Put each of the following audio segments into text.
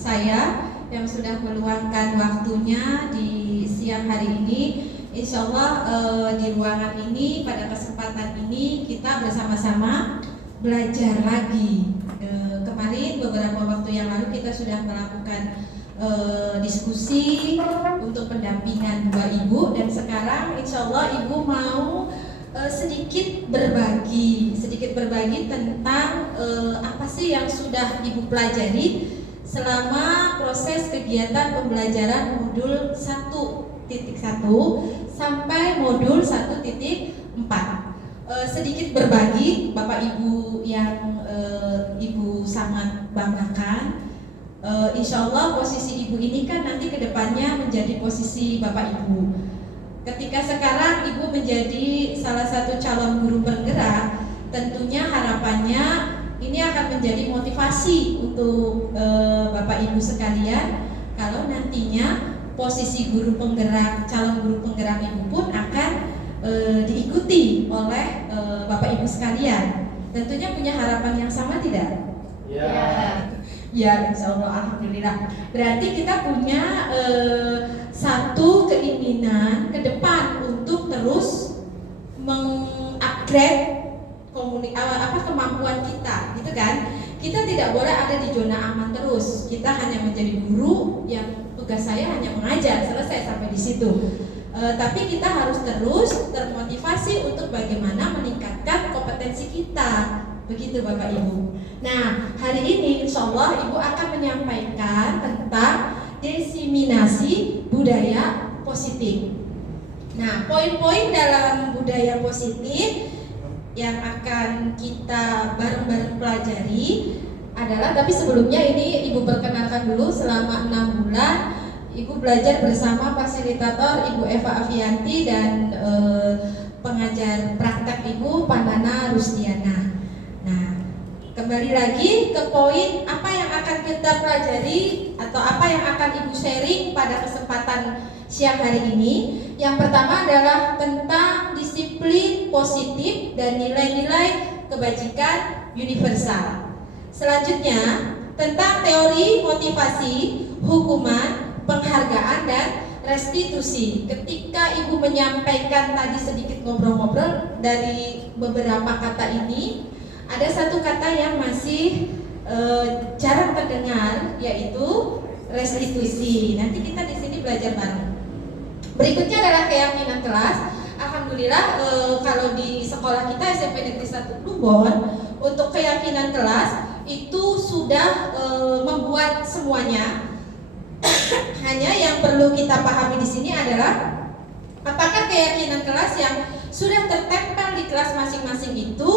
saya yang sudah meluangkan waktunya di siang hari ini. Insya Allah di ruangan ini pada kesempatan ini kita bersama-sama belajar lagi. Kemarin beberapa waktu yang lalu kita sudah melakukan diskusi untuk pendampingan dua ibu, dan sekarang insya Allah ibu mau sedikit berbagi tentang apa sih yang sudah ibu pelajari selama proses kegiatan pembelajaran modul 1.1 sampai modul 1.4. Sedikit berbagi Bapak Ibu yang Ibu sangat banggakan. Insya Allah posisi Ibu ini kan nanti kedepannya menjadi posisi Bapak Ibu. Ketika sekarang Ibu menjadi salah satu calon guru penggerak, tentunya harapannya ini akan menjadi motivasi untuk Bapak Ibu sekalian. Kalau nantinya posisi guru penggerak, calon guru penggerak Ibu pun akan diikuti oleh Bapak Ibu sekalian. Tentunya punya harapan yang sama tidak? Ya, insya Allah, alhamdulillah. Berarti kita punya satu keinginan ke depan untuk terus mengupgrade kemampuan kita, gitu kan? Kita tidak boleh ada di zona aman terus. Kita hanya menjadi guru yang tugas saya hanya mengajar, selesai sampai di situ. Tapi kita harus terus termotivasi untuk bagaimana meningkatkan kompetensi kita. Begitu Bapak Ibu. Nah, hari ini insya Allah Ibu akan menyampaikan tentang desiminasi budaya positif. Nah, poin-poin dalam budaya positif yang akan kita bareng-bareng pelajari adalah, tapi sebelumnya ini Ibu perkenalkan dulu, selama 6 bulan Ibu belajar bersama fasilitator Ibu Eva Avianti dan pengajar praktek Ibu Pandana Rusdiana. Nah, kembali lagi ke poin apa yang akan kita pelajari atau apa yang akan Ibu sharing pada kesempatan siang hari ini. Yang pertama adalah tentang disiplin positif dan nilai-nilai kebajikan universal. Selanjutnya tentang teori motivasi, hukuman, penghargaan, dan restitusi. Ketika Ibu menyampaikan tadi sedikit ngobrol-ngobrol dari beberapa kata ini, ada satu kata yang masih jarang terdengar, yaitu restitusi. Nanti kita di sini belajar bareng. Berikutnya adalah keyakinan kelas. Alhamdulillah kalau di sekolah kita SMP Negeri 1 Plumbon, untuk keyakinan kelas itu sudah membuat semuanya. Hanya yang perlu kita pahami di sini adalah apakah keyakinan kelas yang sudah tertempel di kelas masing-masing itu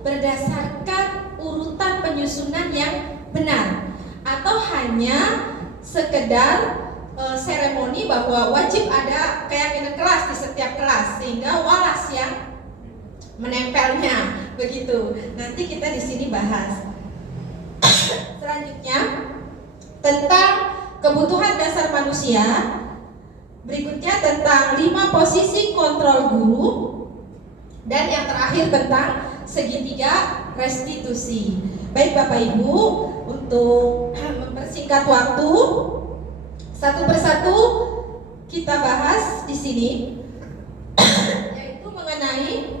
berdasarkan urutan penyusunan yang benar, atau hanya sekedar seremoni bahwa wajib ada keyakinan kelas di setiap kelas sehingga walas yang menempelnya, begitu. Nanti kita di sini bahas. Selanjutnya tentang kebutuhan dasar manusia. Berikutnya tentang 5 posisi kontrol guru, dan yang terakhir tentang segitiga restitusi. Baik Bapak Ibu, untuk mempersingkat waktu, satu persatu kita bahas di sini, yaitu mengenai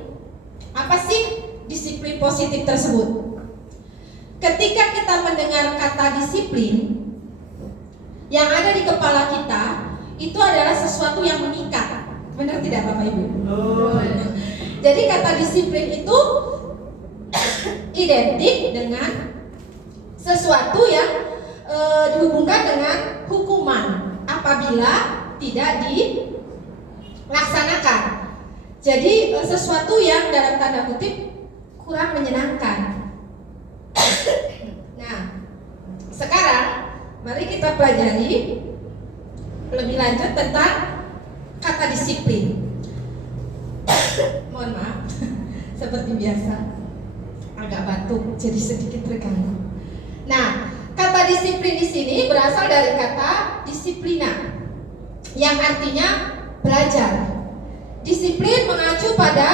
apa sih disiplin positif tersebut. Ketika kita mendengar kata disiplin, yang ada di kepala kita itu adalah sesuatu yang mengikat. Benar tidak Bapak Ibu? Jadi kata disiplin itu identik dengan sesuatu yang dihubungkan dengan hukuman apabila tidak dilaksanakan. Jadi sesuatu yang dalam tanda kutip kurang menyenangkan. Nah, sekarang mari kita pelajari lebih lanjut tentang kata disiplin. Mohon maaf, seperti biasa agak batuk, jadi sedikit terganggu. Nah, kata disiplin di sini berasal dari kata disiplina, yang artinya belajar. Disiplin mengacu pada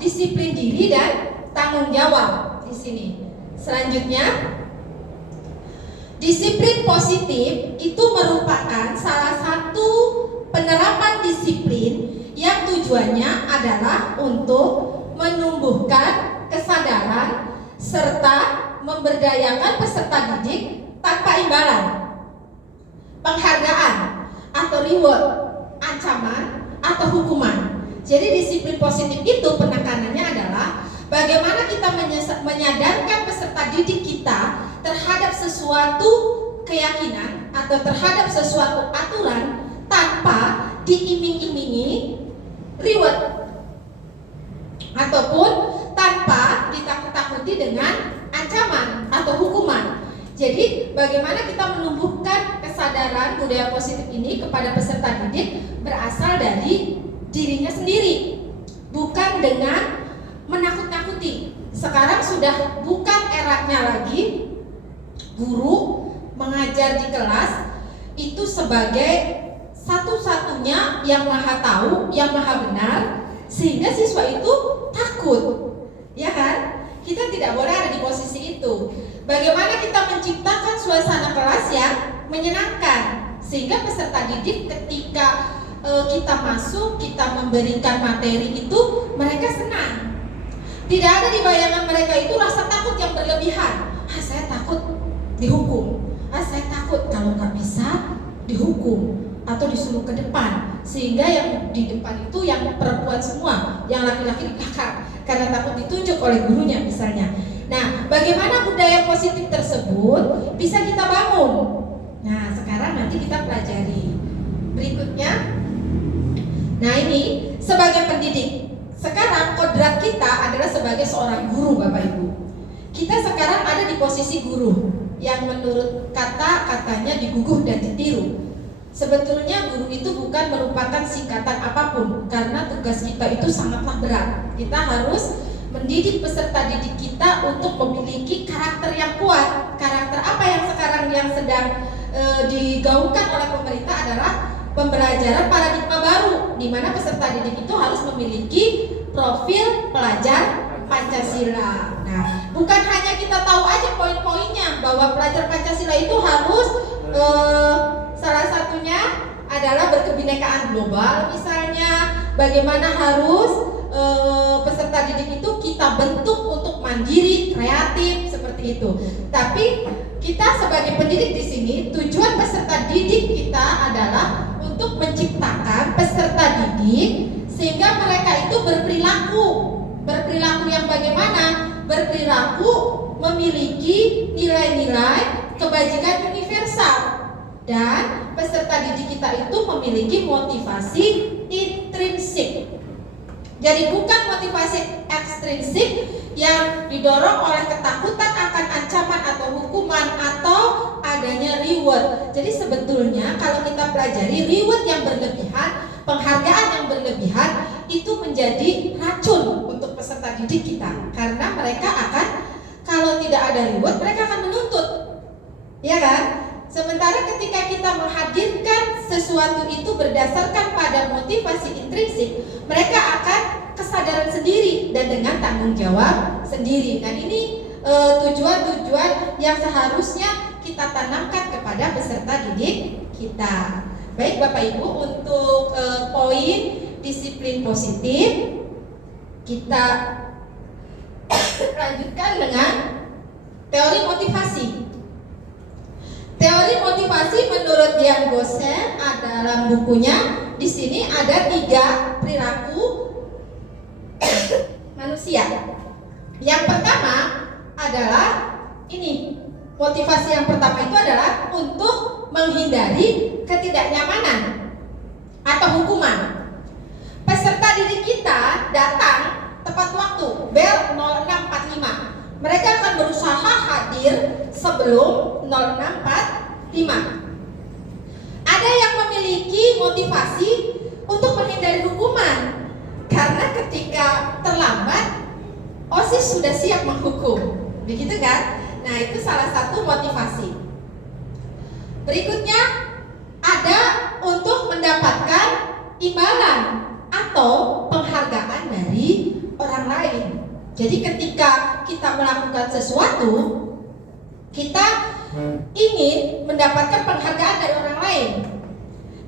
disiplin diri dan tanggung jawab di sini. Selanjutnya, Disiplin positif itu merupakan salah satu penerapan disiplin yang tujuannya adalah untuk menumbuhkan kesadaran serta memberdayakan peserta didik tanpa imbalan, penghargaan atau reward, ancaman atau hukuman. Jadi disiplin positif itu penekanannya adalah bagaimana kita menyadarkan peserta didik kita terhadap sesuatu keyakinan atau terhadap sesuatu aturan tanpa diiming-imingi reward ataupun tanpa ditakut-takuti dengan ancaman atau hukuman. Jadi bagaimana kita menumbuhkan kesadaran budaya positif ini kepada peserta didik berasal dari dirinya sendiri, bukan dengan menakut-nakuti. Sekarang sudah bukan eranya lagi guru mengajar di kelas itu sebagai satu-satunya yang maha tahu, yang maha benar, sehingga siswa itu takut, ya kan? Kita tidak boleh ada di posisi itu. Bagaimana kita menciptakan suasana kelas yang menyenangkan, sehingga peserta didik ketika kita masuk, kita memberikan materi itu, mereka senang. Tidak ada di bayangan mereka itu rasa takut yang berlebihan. Saya takut dihukum. Saya takut kalau nggak bisa dihukum atau disuruh ke depan, sehingga yang di depan itu yang perempuan semua, yang laki-laki di belakang karena takut ditunjuk oleh gurunya misalnya. Nah, bagaimana budaya positif tersebut bisa kita bangun? Nah, sekarang nanti kita pelajari berikutnya. Nah, ini sebagai pendidik. Sekarang kodrat kita adalah sebagai seorang guru, Bapak Ibu. Kita sekarang ada di posisi guru yang menurut katanya diguguh dan ditiru. Sebetulnya guru itu bukan merupakan singkatan apapun, karena tugas kita itu sangatlah berat. Kita harus mendidik peserta didik kita untuk memiliki karakter yang kuat. Karakter apa yang sekarang yang sedang digaungkan oleh pemerintah adalah pembelajaran paradigma baru, di mana peserta didik itu harus memiliki profil pelajar Pancasila. Nah, bukan hanya kita tahu aja poin-poinnya bahwa pelajar Pancasila itu harus salah satunya adalah berkebinekaan global misalnya, bagaimana harus peserta didik itu kita bentuk untuk mandiri, kreatif seperti itu. Tapi kita sebagai pendidik di sini, tujuan peserta didik kita adalah untuk menciptakan peserta didik sehingga mereka itu berperilaku yang bagaimana? Berperilaku memiliki nilai-nilai kebajikan universal, dan peserta didik kita itu memiliki motivasi intrinsik. Jadi bukan motivasi ekstrinsik yang didorong oleh ketakutan akan ancaman atau hukuman atau adanya reward. Jadi sebetulnya kalau kita pelajari, reward yang berlebihan, penghargaan yang berlebihan itu menjadi racun untuk peserta didik kita, karena mereka akan, kalau tidak ada reward, mereka akan menuntut, ya kan? Sementara ketika kita menghadirkan sesuatu itu berdasarkan pada motivasi intrinsik, mereka akan kesadaran sendiri dan dengan tanggung jawab sendiri. Dan ini tujuan-tujuan yang seharusnya kita tanamkan kepada peserta didik kita. Baik Bapak Ibu, untuk poin disiplin positif kita lanjutkan dengan teori motivasi. Teori motivasi menurut Dian Gosen dalam bukunya, di sini ada 3 perilaku manusia. Yang pertama adalah ini, motivasi yang pertama itu adalah untuk menghindari ketidaknyamanan atau hukuman. Peserta didik kita datang tepat waktu, bel 06.45. Mereka akan berusaha hadir sebelum 06.45. Ada yang memiliki motivasi untuk menghindari hukuman, karena ketika terlambat OSIS sudah siap menghukum, begitu kan? Nah, itu salah satu motivasi. Berikutnya ada untuk mendapatkan imbalan atau penghargaan dari orang lain. Jadi ketika kita melakukan sesuatu, kita ingin mendapatkan penghargaan dari orang lain.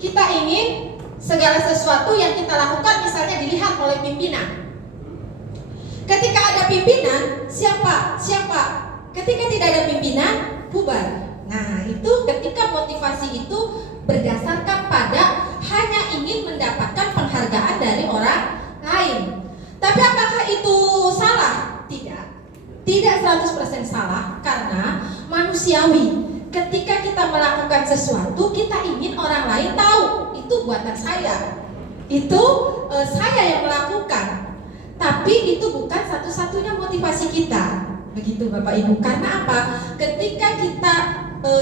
Kita ingin segala sesuatu yang kita lakukan misalnya dilihat oleh pimpinan. Ketika ada pimpinan, siapa? Ketika tidak ada pimpinan, bubar. Nah, itu ketika motivasi itu berdasarkan pada hanya ingin mendapatkan penghargaan dari orang lain. Tapi apakah itu salah? Tidak 100% salah, karena manusiawi. Ketika kita melakukan sesuatu, kita ingin orang lain tahu itu buatan saya, itu saya yang melakukan. Tapi itu bukan satu-satunya motivasi kita, begitu Bapak Ibu. Karena apa? Ketika kita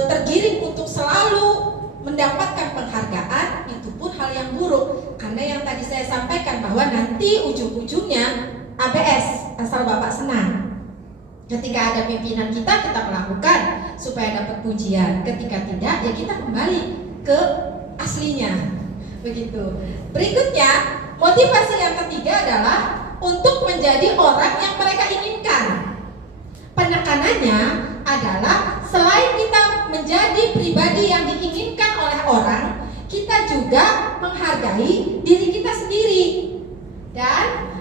tergiring untuk selalu mendapatkan penghargaan, itu pun hal yang buruk. Karena yang tadi saya sampaikan bahwa nanti ujung-ujungnya ABS, asal Bapak senang. Ketika ada pimpinan kita melakukan supaya dapat pujian. Ketika tidak, ya kita kembali ke aslinya. Begitu. Berikutnya, motivasi yang ketiga adalah untuk menjadi orang yang mereka inginkan. Penekanannya adalah selain kita menjadi pribadi yang diinginkan oleh orang, kita juga menghargai diri kita sendiri dan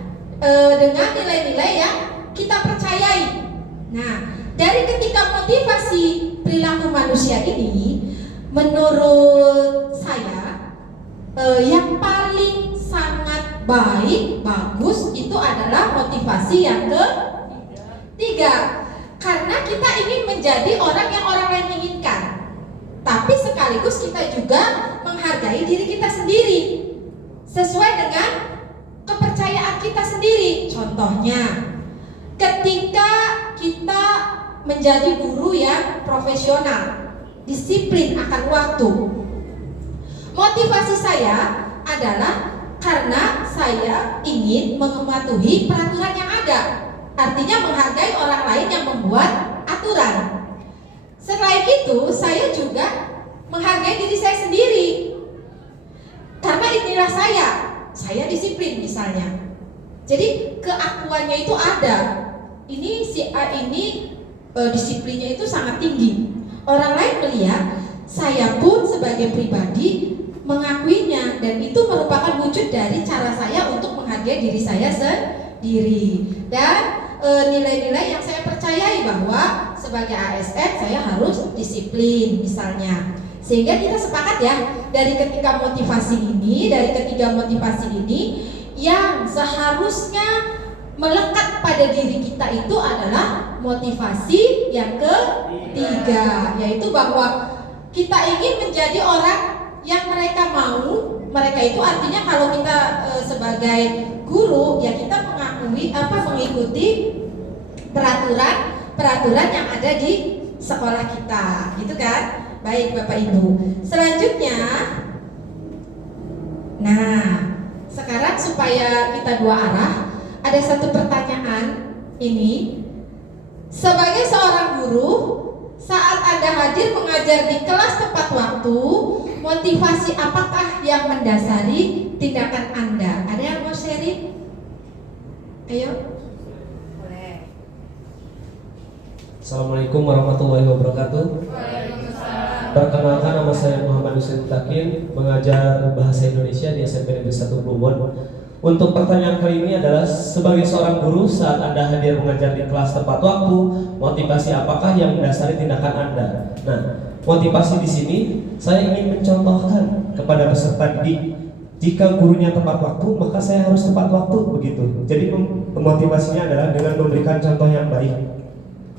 dengan nilai-nilai yang kita percayai. Nah, dari ketika motivasi perilaku manusia ini, menurut saya yang paling sangat baik, bagus itu adalah motivasi yang ketiga. Karena kita ingin menjadi orang yang orang lain inginkan, tapi sekaligus kita juga menghargai diri kita sendiri sesuai dengan kepercayaan kita sendiri. Contohnya, ketika kita menjadi guru yang profesional, disiplin akan waktu. Motivasi saya adalah karena saya ingin mematuhi peraturan yang ada. Artinya menghargai orang lain yang membuat aturan. Selain itu, saya juga menghargai diri saya sendiri. Karena inilah saya disiplin misalnya. Jadi keakuannya itu ada. Ini si A ini disiplinnya itu sangat tinggi. Orang lain melihat saya pun sebagai pribadi mengakuinya, dan itu merupakan wujud dari cara saya untuk menghargai diri saya sendiri. Dan nilai-nilai yang saya percayai bahwa sebagai ASN saya harus disiplin misalnya. Sehingga kita sepakat ya, dari ketiga motivasi ini yang seharusnya melekat pada diri kita itu adalah motivasi yang ketiga, yaitu bahwa kita ingin menjadi orang yang mereka mau. Mereka itu artinya kalau kita sebagai guru, ya kita mengikuti peraturan yang ada di sekolah kita, gitu kan? Baik Bapak Ibu. Selanjutnya, nah sekarang supaya kita dua arah, ada satu pertanyaan ini. Sebagai seorang guru, saat Anda hadir mengajar di kelas tepat waktu, motivasi apakah yang mendasari tindakan Anda? Ada yang mau sharing? Ayo. Boleh. Assalamualaikum warahmatullahi wabarakatuh. Waalaikumsalam. Perkenalkan, nama saya Muhammad Hussein Takin, mengajar bahasa Indonesia di SMP Negeri 1 Plumbon. Untuk pertanyaan kali ini adalah, sebagai seorang guru, saat Anda hadir mengajar di kelas tepat waktu, motivasi apakah yang mendasari tindakan Anda? Nah, motivasi di sini saya ingin mencontohkan kepada peserta didik. Jika gurunya tepat waktu, maka saya harus tepat waktu, begitu. Jadi motivasinya adalah dengan memberikan contoh yang baik.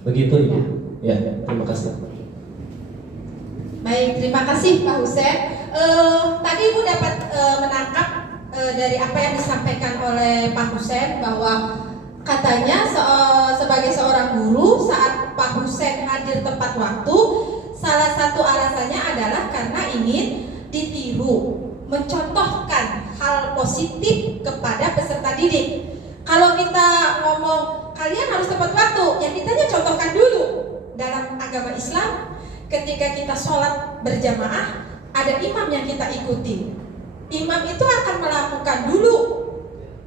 Begitu Ibu. Ya, terima kasih. Baik, terima kasih Pak Hussein. Tadi Ibu dapat menangkap dari apa yang disampaikan oleh Pak Hussein, bahwa katanya sebagai seorang guru, saat Pak Hussein hadir tepat waktu, salah satu alasannya adalah karena ingin ditiru, mencontohkan hal positif kepada peserta didik. Kalau kita ngomong kalian harus tepat waktu, ya kitanya contohkan dulu. Dalam agama Islam, ketika kita sholat berjamaah, ada imam yang kita ikuti. Imam itu akan melakukan dulu,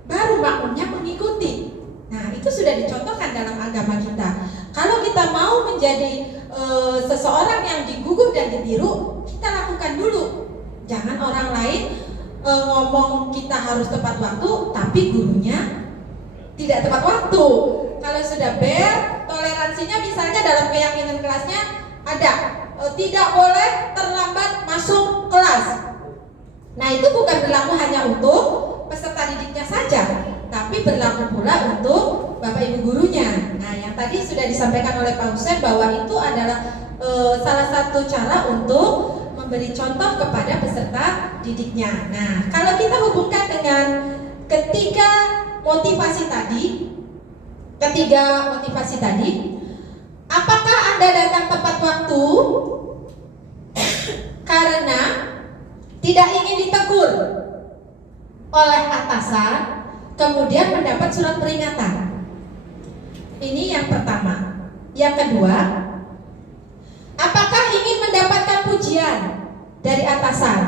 baru makmumnya mengikuti. Nah, itu sudah dicontohkan dalam agama kita. Kalau kita mau menjadi seseorang dan ditiru, kita lakukan dulu. Jangan orang lain ngomong kita harus tepat waktu, tapi gurunya tidak tepat waktu. Kalau sudah toleransinya misalnya dalam keyakinan kelasnya ada tidak boleh terlambat masuk kelas. Nah, itu bukan berlaku hanya untuk peserta didiknya saja, tapi berlaku pula untuk Bapak Ibu gurunya. Nah, yang tadi sudah disampaikan oleh Pak Husein bahwa itu adalah salah satu cara untuk memberi contoh kepada peserta didiknya. Nah, kalau kita hubungkan dengan ketiga motivasi tadi, apakah Anda datang tepat waktu karena tidak ingin ditegur oleh atasan, kemudian mendapat surat peringatan? Ini yang pertama. Yang kedua, apakah ingin mendapatkan pujian dari atasan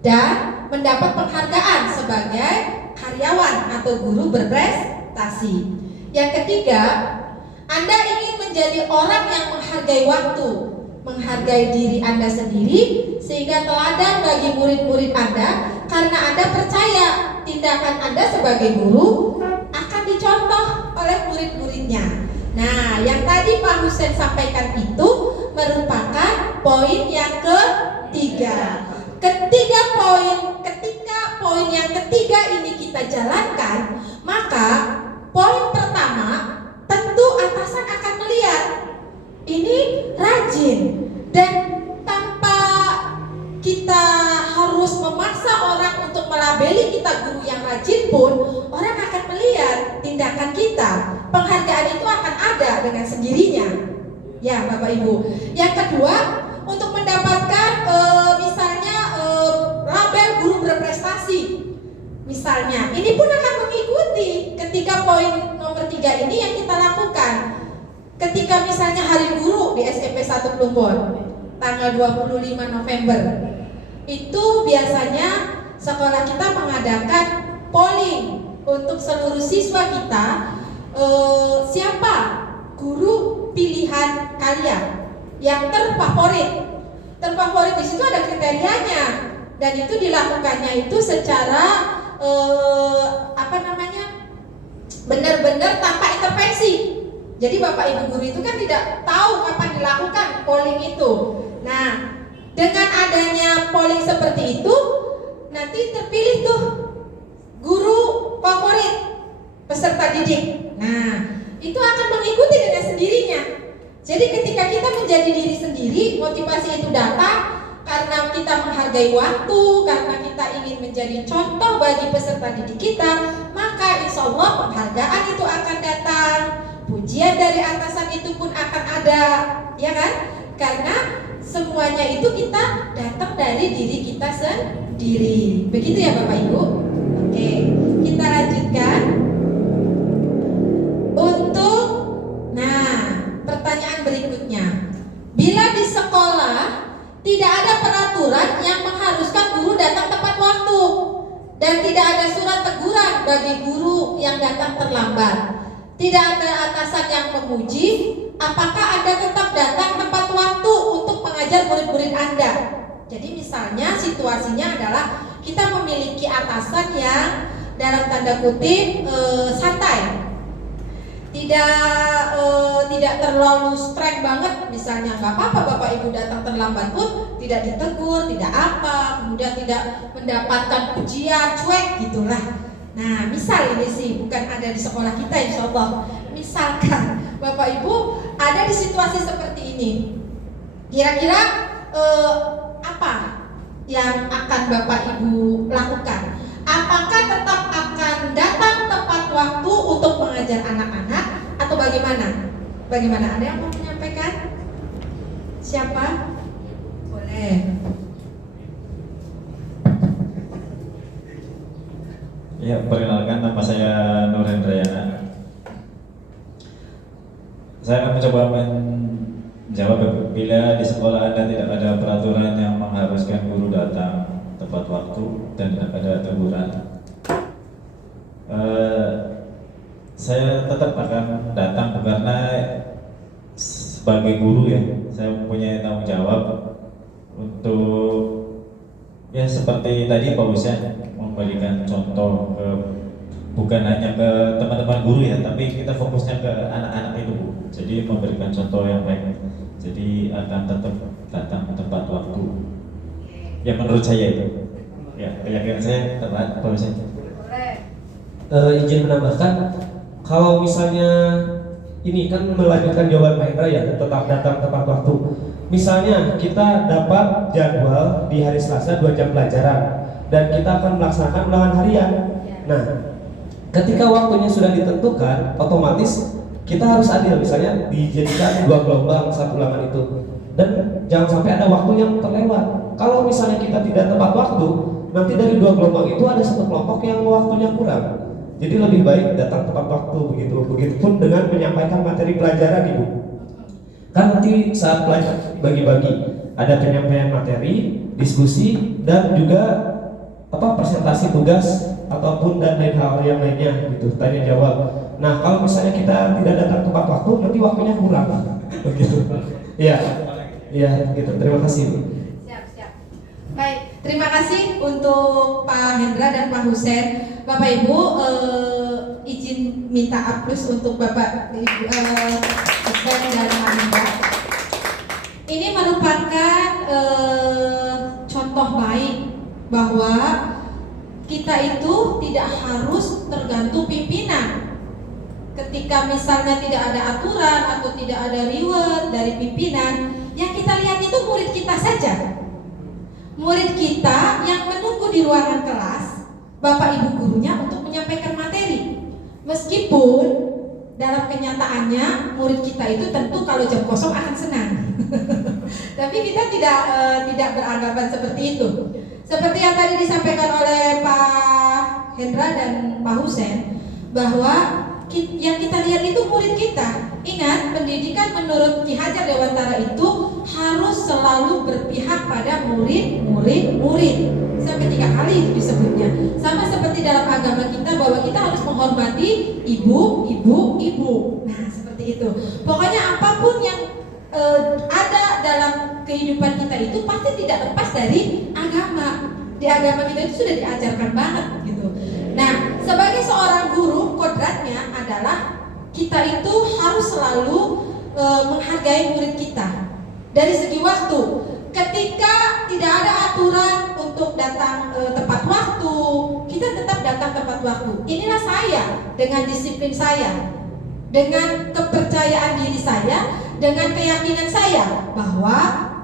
dan mendapat penghargaan sebagai karyawan atau guru berprestasi? Yang ketiga, Anda ingin menjadi orang yang menghargai waktu, menghargai diri Anda sendiri, sehingga teladan bagi murid-murid Anda, karena Anda percaya tindakan Anda sebagai guru akan dicontoh oleh murid-muridnya. Nah, yang tadi Pak Husein sampaikan itu merupakan poin yang ketiga. Ketika poin yang ketiga ini kita jalankan, maka poin pertama, tentu atasan akan melihat ini rajin, dan tanpa kita harus memaksa orang untuk melabeli kita guru yang rajin pun, orang akan melihat tindakan kita. Penghargaan itu akan ada dengan sendirinya. Ya, Bapak Ibu. Yang kedua, untuk mendapatkan misalnya label guru berprestasi. Misalnya, ini pun akan mengikuti ketika poin nomor 3 ini yang kita lakukan. Ketika misalnya Hari Guru di SMP 1 Plumbon tanggal 25 November, itu biasanya sekolah kita mengadakan polling untuk seluruh siswa kita, siapa guru pilihan kalian yang terfavorit. Terfavorit di situ ada kriterianya, dan itu dilakukannya itu secara benar-benar tanpa intervensi. Jadi Bapak Ibu guru itu kan tidak tahu kapan dilakukan polling itu. Nah, dengan adanya polling seperti itu, nanti terpilih tuh guru favorit peserta didik. Nah, itu akan mengikuti dengan sendirinya. Jadi ketika kita menjadi diri sendiri, motivasi itu datang karena kita menghargai waktu, karena kita ingin menjadi contoh bagi peserta didik kita, maka insya Allah penghargaan itu akan datang, pujian dari atasan itu pun akan ada, ya kan? Karena semuanya itu kita datang dari diri kita sendiri. Begitu ya Bapak Ibu? Oke, kita lanjutkan. Pertanyaan berikutnya, bila di sekolah tidak ada peraturan yang mengharuskan guru datang tepat waktu dan tidak ada surat teguran bagi guru yang datang terlambat, tidak ada atasan yang memuji, apakah Anda tetap datang tepat waktu untuk mengajar murid-murid Anda? Jadi misalnya situasinya adalah kita memiliki atasan yang dalam tanda kutip santai, tidak terlalu streng banget, misalnya nggak apa-apa Bapak Ibu datang terlambat pun tidak ditegur, tidak apa, kemudian tidak mendapatkan pujian, cuek gitulah. Nah, misal ini sih bukan ada di sekolah kita insya Allah. Misalkan Bapak Ibu ada di situasi seperti ini, kira-kira apa yang akan Bapak Ibu lakukan? Apakah tetap akan datang tepat waktu untuk mengajar anak-anak atau bagaimana? Bagaimana? Ada yang mau menyampaikan? Siapa? Boleh. Ya, perkenalkan, nama saya Nur Hendrayana. Saya akan mencoba menjawab bila di sekolah Anda tidak ada peraturan yang mengharuskan guru datang tepat waktu dan tidak ada teguran. Saya tetap akan datang karena sebagai guru ya, saya mempunyai tanggung jawab untuk ya seperti tadi Pak Husen memberikan contoh ke, bukan hanya ke teman-teman guru ya, tapi kita fokusnya ke anak-anak itu Bu. Jadi memberikan contoh yang baik. Jadi akan tetap datang tepat waktu. Ya menurut saya itu. Ya keyakinan saya tepat Pak Husen. Izin menambahkan, kalau misalnya ini kan melanjutkan jawaban Pak Hendra ya, tetap datang tepat waktu. Misalnya kita dapat jadwal di hari Selasa 2 jam pelajaran dan kita akan melaksanakan ulangan harian. Nah, ketika waktunya sudah ditentukan, otomatis kita harus adil. Misalnya dijadikan 2 gelombang 1 ulangan itu, dan jangan sampai ada waktu yang terlewat. Kalau misalnya kita tidak tepat waktu, nanti dari 2 gelombang itu ada 1 kelompok yang waktunya kurang. Jadi lebih baik datang tepat waktu begitu. Begitupun dengan menyampaikan materi pelajaran Ibu. Kan nanti saat pelajar bagi-bagi ada penyampaian materi, diskusi, dan juga presentasi tugas ataupun dan lain hal yang lainnya gitu, tanya jawab. Nah, kalau misalnya kita tidak datang tepat waktu, nanti waktunya kurang. Begitu. Iya. Iya, gitu. Terima kasih, Bu. Siap. Baik, terima kasih untuk Pak Hendra dan Pak Husen. Bapak Ibu, izin minta aplaus untuk Bapak Ibu Husen dan Pak Hendra. Ini merupakan contoh baik bahwa kita itu tidak harus tergantung pimpinan. Ketika misalnya tidak ada aturan atau tidak ada reward dari pimpinan, yang kita lihat itu murid kita saja. Murid kita yang menunggu di ruangan kelas Bapak Ibu gurunya untuk menyampaikan materi. Meskipun dalam kenyataannya murid kita itu tentu kalau jam kosong akan senang. Tapi kita tidak beranggapan seperti itu. Seperti yang tadi disampaikan oleh Pak Hendra dan Pak Husen, bahwa yang kita lihat itu murid kita. Ingat, pendidikan menurut Ki Hajar Dewantara itu harus selalu berpihak pada murid. Sampai 3 kali itu disebutnya. Sama seperti dalam agama kita bahwa kita harus menghormati ibu. Nah, seperti itu. Pokoknya apapun yang ada dalam kehidupan kita itu pasti tidak lepas dari agama. Di agama kita itu sudah diajarkan banget gitu. Nah, sebagai seorang guru, kodratnya adalah kita itu harus selalu menghargai murid kita. Dari segi waktu, ketika tidak ada aturan untuk datang tepat waktu, kita tetap datang tepat waktu. Inilah saya dengan disiplin saya, dengan kepercayaan diri saya, dengan keyakinan saya bahwa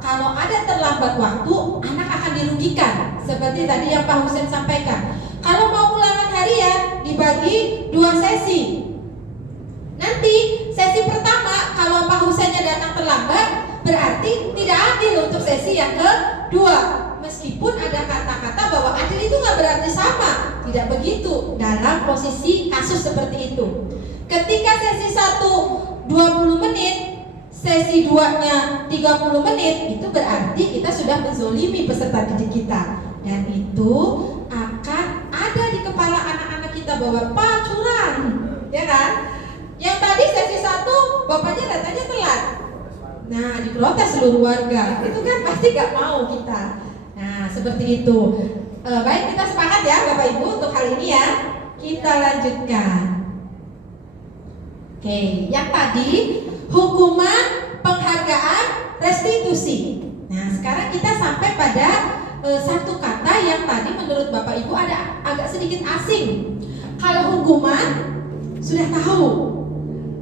kalau ada terlambat waktu, anak akan dirugikan. Seperti tadi yang Pak Husen sampaikan. Kalau mau ulangan harian dibagi 2 sesi. Nanti sesi pertama kalau Pak Husennya datang terlambat, berarti tidak adil untuk sesi yang kedua. Meskipun ada kata-kata bahwa adil itu nggak berarti sama, tidak begitu dalam posisi kasus seperti itu. Ketika sesi 1 20 menit, sesi 2-nya 30 menit, itu berarti kita sudah menzolimi peserta didik kita. Dan itu akan ada di kepala anak-anak kita bahwa Pak curang, ya kan? Yang tadi sesi 1 bapaknya datanya telat. Nah, diprotes seluruh warga. Itu kan pasti gak mau kita. Nah, seperti itu. Baik, kita sepakat ya Bapak Ibu untuk hal ini ya. Kita lanjutkan. Oke, yang tadi hukuman, penghargaan, restitusi. Nah, sekarang kita sampai pada satu kata yang tadi menurut Bapak Ibu ada agak sedikit asing. Kalau hukuman sudah tahu,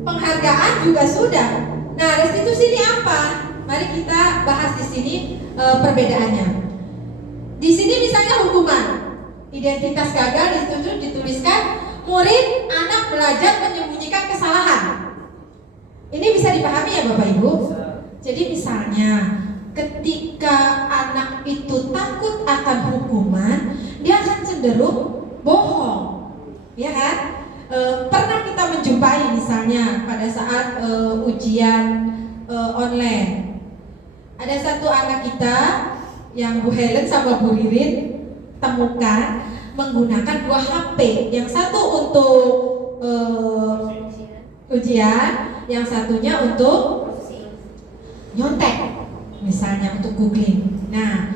penghargaan juga sudah. Nah, restitusi ini apa? Mari kita bahas di sini perbedaannya. Di sini misalnya hukuman, identitas gagal dituliskan murid anak belajar menyembunyikan kesalahan. Ini bisa dipahami ya Bapak Ibu? Jadi misalnya ketika anak itu takut akan hukuman, dia akan cenderung bohong, ya kan? Pernah kita menjumpai misalnya pada saat ujian online, ada satu anak kita yang Bu Helen sama Bu Ririn temukan menggunakan 2 HP, yang satu untuk ujian, yang satunya untuk nyontek misalnya untuk googling. Nah,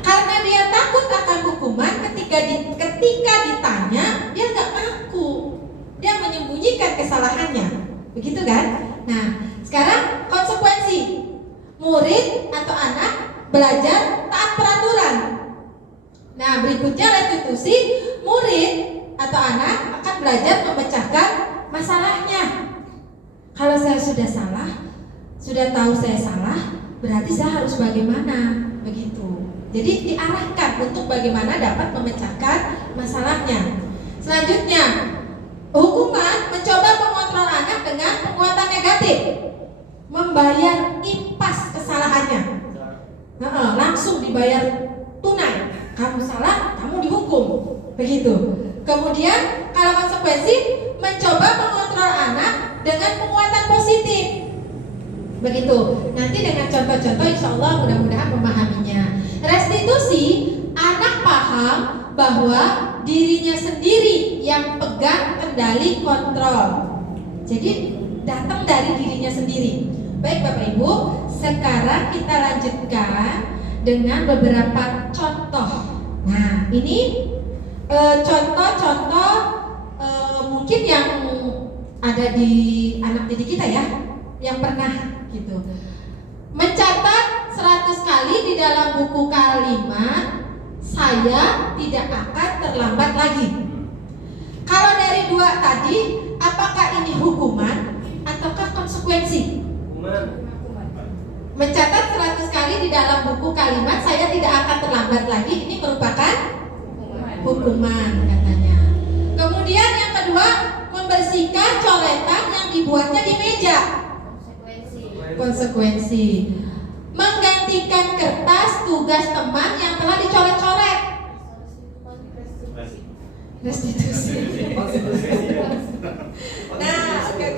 karena dia takut akan hukuman, ketika ditanya dia nggak ngaku, dia menyembunyikan kesalahannya, begitu kan? Nah, sekarang konsekuensi murid atau anak belajar taat peraturan. Nah, berikutnya restitusi, murid atau anak akan belajar memecahkan masalahnya. Kalau saya sudah salah, sudah tahu saya salah, berarti saya harus bagaimana, begitu. Jadi diarahkan untuk bagaimana dapat memecahkan masalahnya. Selanjutnya, hukuman mencoba mengontrol anak dengan penguatan negatif, membayar impas kesalahannya. Langsung dibayar tunai. Kamu salah, kamu dihukum, begitu. Kemudian kalau konsekuensi, mencoba mengontrol anak dengan penguatan positif, begitu. Nanti dengan contoh-contoh insya Allah mudah-mudahan memahaminya. Restitusi, anak paham bahwa dirinya sendiri yang pegang kendali kontrol. Jadi datang dari dirinya sendiri. Baik Bapak Ibu, sekarang kita lanjutkan dengan beberapa contoh. Nah, ini contoh-contoh mungkin yang ada di anak didik kita ya, yang pernah gitu. Mencatat 100 kali di dalam buku kalimat, saya tidak akan terlambat lagi. Kalau dari dua tadi, apakah ini hukuman ataukah konsekuensi? Mencatat 100 kali di dalam buku kalimat, saya tidak akan terlambat lagi, ini merupakan hukuman katanya. Kemudian yang kedua, membersihkan coretan yang dibuatnya di meja. Konsekuensi. Menggantikan kertas tugas teman yang telah dicoret-coret. Restitusi. Nah, oke.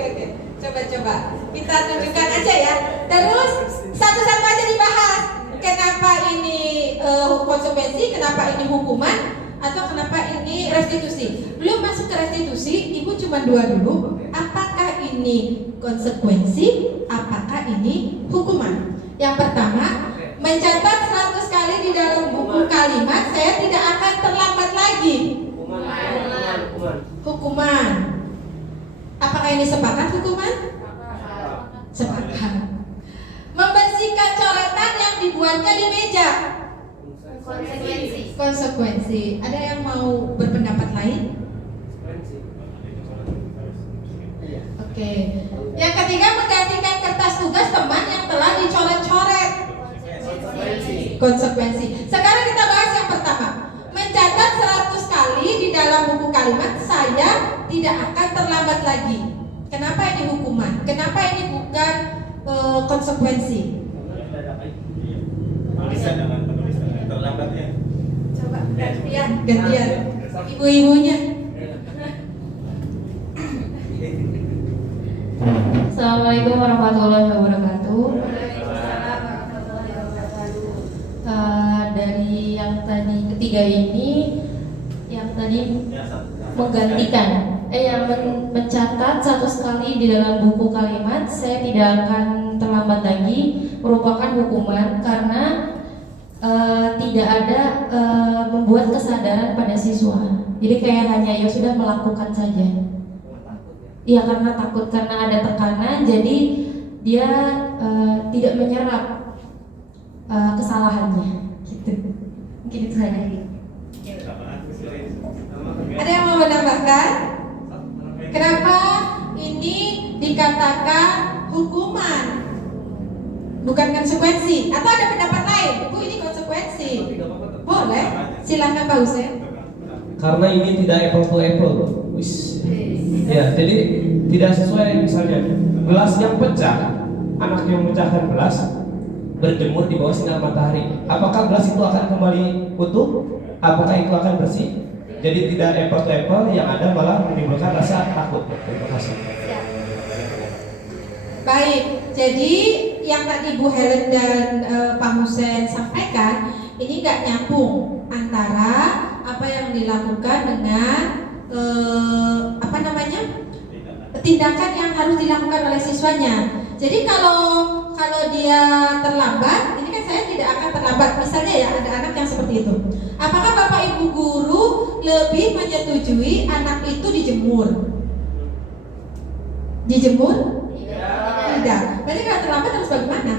Coba kita tunjukkan aja ya. Terus satu-satu aja dibahas. Kenapa ini konsekuensi, kenapa ini hukuman, atau kenapa ini restitusi. Belum masuk ke restitusi, Ibu cuma dua dulu. Apakah ini konsekuensi, apakah ini hukuman? Yang pertama, mencatat 100 kali di dalam buku kalimat, saya tidak akan terlambat lagi. Hukuman. Apakah ini sepakat hukuman? Sepakat. Membersihkan coretan yang dibuatnya di meja. Konsekuensi. Ada yang mau berpendapat lain? Oke. Yang ketiga, menggantikan kertas tugas teman yang telah dicoret-coret. Konsekuensi. Sekarang kita bahas yang pertama. Mencatat 100 kali di dalam buku kalimat, saya tidak akan terlambat lagi. Kenapa ini hukuman? Kenapa ini bukan konsekuensi? Tulisan dengan penulisan terlambatnya. Coba gantian. Ibu-ibunya. Assalamualaikum warahmatullahi wabarakatuh. Dari yang tadi ketiga ini, yang tadi menggantikan, yang mencatat 100 kali di dalam buku kalimat, saya tidak akan terlambat lagi, merupakan hukuman karena tidak ada membuat kesadaran pada siswa. Jadi kayak hanya ya sudah melakukan saja. Iya, karena takut, karena ada tekanan, jadi dia tidak menyerap kesalahannya, gitu. Mungkin itu saja. Ada yang mau menambahkan? Kenapa ini dikatakan hukuman, bukan konsekuensi? Atau ada pendapat lain? Bu, ini konsekuensi. Boleh, silakan Pak Husen. Karena ini tidak apple to apple. Ya, jadi tidak sesuai. Misalnya gelas yang pecah, anak yang memecahkan gelas berjemur di bawah sinar matahari, apakah gelas itu akan kembali utuh? Apakah itu akan bersih? Jadi tidak apple to apple, yang ada malah menimbulkan rasa takut. Terima kasih. Baik, jadi yang tadi Bu Helen dan Pak Husen sampaikan ini nggak nyambung antara apa yang dilakukan dengan tindakan yang harus dilakukan oleh siswanya. Jadi kalau kalau dia terlambat, ini kan saya tidak akan terlambat. Misalnya ya ada anak yang seperti itu. Apakah Bapak Ibu guru lebih menyetujui anak itu dijemur? Dijemur? Tidak. Berarti kalau terlambat harus bagaimana?